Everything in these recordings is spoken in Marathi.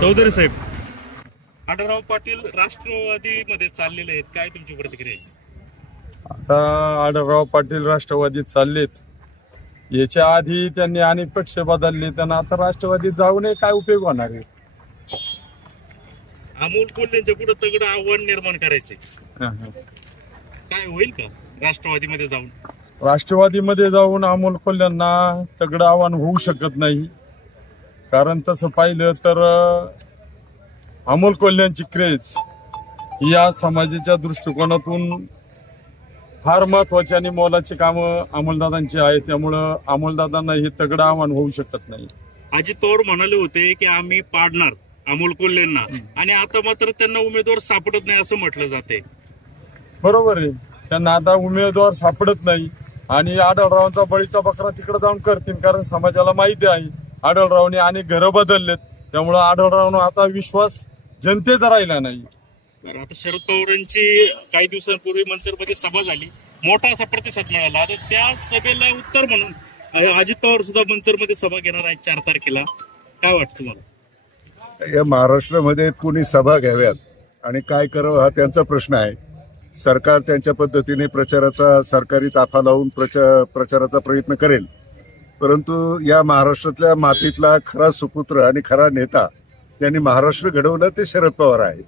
चौधरी साहेब, आढळराव पाटील राष्ट्रवादीमध्ये चाललेले आहेत, काय तुमची प्रतिक्रिया आहे? आता आढळराव पाटील राष्ट्रवादीत चाललेत, याच्या आधी त्यांनी अनेक पक्ष बदलले, त्यांना आता राष्ट्रवादीत जाऊ नये काय उपयोग होणार आहे? अमोल कोल्हेंच्या पुढे तगडं आव्हान निर्माण करायचे, काय होईल का राष्ट्रवादीमध्ये जाऊन? राष्ट्रवादीमध्ये जाऊन अमोल कोल्हेंना तगडं आव्हान होऊ शकत नाही. कारण तसं पाहिलं तर अमोल कोल्हेंची क्रेज या समाजाच्या दृष्टिकोनातून फार महत्वाची आणि मोलाची कामं अमोलदादांची आहेत. त्यामुळं अमोलदादांना हे तगडं आव्हान होऊ शकत नाही. अजित पवार म्हणाले होते की आम्ही पाडणार अमोल कोल्हेंना, आणि आता मात्र त्यांना उमेदवार सापडत नाही असं म्हटलं जाते. बरोबर आहे, त्यांना आता उमेदवार सापडत नाही आणि आढळरावांचा बळीचा बकरा तिकडे जाऊन करतील. कारण समाजाला माहिती आहे आढळरावने अनेक घरं बदललेत, त्यामुळं आढळरावनं आता विश्वास जनतेचा राहिला नाही. आता शरद पवारांची काही दिवसांपूर्वी मनसरमध्ये सभा झाली, मोठा असा प्रतिसाद मिळाला. आता त्या सभेला उत्तर म्हणून अजित पवार सुद्धा मनसरमध्ये सभा घेणार आहेत 4 तारखेला, काय वाटतं मला? या महाराष्ट्रामध्ये कुणी सभा घ्याव्यात आणि काय करावं हा त्यांचा प्रश्न आहे. सरकार त्यांच्या पद्धतीने प्रचाराचा सरकारी ताफा लावून प्रचाराचा प्रयत्न करेल, परंतु या महाराष्ट्रातल्या मातीतला खरा सुपुत्र आणि खरा नेता ज्यांनी महाराष्ट्र घडवलं ते शरद पवार आहे.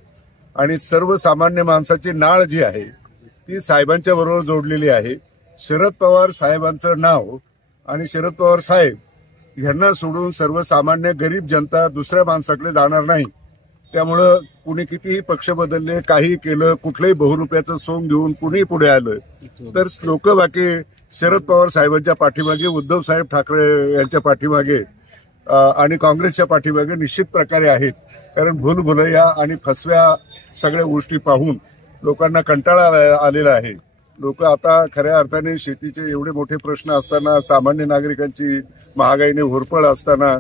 आणि सर्वसामान्य माणसाची नाळ जी आहे ती साहेबांच्या बरोबर जोडलेली आहे. शरद पवार साहेबांचं नाव आणि शरद पवार साहेब यांना सोडून सर्वसामान्य गरीब जनता दुसऱ्या माणसाकडे जाणार नाही. त्यामुळं कुणी कितीही पक्ष बदलले, काही केलं, कुठलंही बहुरुपयाचं सोंग घेऊन कुणीही पुढे आलं तर लोक बाकी शरद पवार साहेबांच्या पाठीमागे, उद्धव साहेब ठाकरे यांच्या पाठीमागे आणि काँग्रेसच्या पाठीमागे निश्चित प्रकारे आहेत. कारण भूलभुलैया आणि फसव्या सगळ्या गोष्टी पाहून लोकांना कंटाळा आलेला आहे. लोक आता खऱ्या अर्थाने शेतीचे एवढे मोठे प्रश्न असताना, सामान्य नागरिकांची महागाईने होरपळ असताना,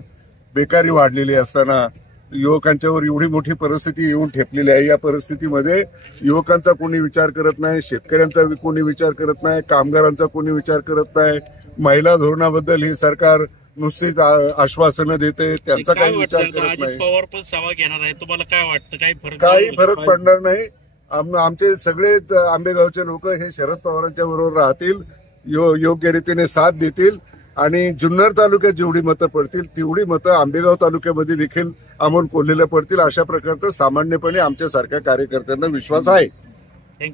बेकारी वाढलेली असताना, युवकांच्यावर एवढी मोठी परिस्थिती येऊन ठेपलेली आहे. या परिस्थितीमध्ये युवकांचा कोणी विचार करत नाही, शेतकऱ्यांचा कोणी विचार करत नाही, कामगारांचा कोणी विचार करत नाही. महिला धोरणाबद्दल ही सरकार नुसतीच आश्वासनं देते, त्यांचा काही विचार करत नाही. पवार पण सभा घेणार आहे, तुम्हाला काय वाटतं? काही फरक पडणार नाही. आमचे सगळे आंबेगावचे लोक हे शरद पवारांच्या बरोबर राहतील, योग्य रीतीने साथ देतील आणि जुन्नर तालुक्यात जेवढी मतं पडतील तेवढी मतं आंबेगाव तालुक्यामध्ये देखील अमोल कोल्हेला पडतील. अशा प्रकारचा सामान्यपणे आमच्या सारख्या कार्यकर्त्यांना विश्वास आहे. थँक्यू.